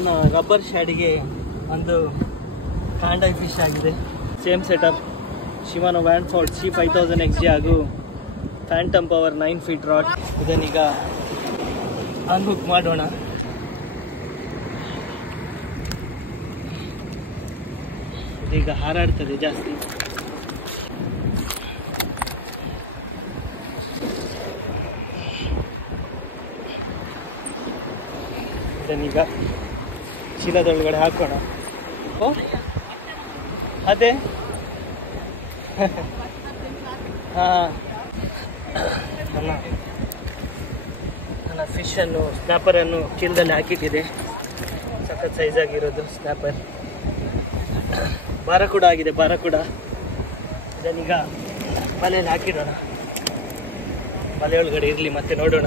ನನ್ನ ರಬ್ಬರ್ ಶ್ಯಾಡಿಗೆ ಒಂದು ಕಾಂಡಾಯ್ ಫಿಶ್ ಆಗಿದೆ. ಸೇಮ್ ಸೆಟಪ್, ಶಿಮಾನೋ ವ್ಯಾಂಡ್ಫೋರ್ಡ್ C5000 XG ಹಾಗೂ ಫ್ಯಾಂಟಮ್ ಪವರ್ 9 ಫೀಟ್ ರಾಡ್. ಇದನ್ನೀಗ ಅನ್ಹುಕ್ ಮಾಡೋಣ. ಇದೀಗ ಹಾರಾಡ್ತದೆ ಜಾಸ್ತಿ. ಇದನ್ನೀಗ ಚೀಲದೊಳಗಡೆ ಹಾಕೋಣ. ಓ ಅದೇ ಹಾಂ, ನನ್ನ ಫಿಶನ್ನು ಸ್ನ್ಯಾಪರನ್ನು ಚೀಲದಲ್ಲಿ ಹಾಕಿಟ್ಟಿದೆ. ಸಖತ್ ಸೈಜಾಗಿರೋದು ಸ್ನ್ಯಾಪರ್. ಬಾರಕೂಡ ಆಗಿದೆ, ಬಾರಕೂಡ. ಇದನ್ನೀಗ ಬಲೆಯಲ್ಲಿ ಹಾಕಿಡೋಣ. ಬಲೆ ಒಳಗಡೆ ಇರಲಿ, ಮತ್ತೆ ನೋಡೋಣ.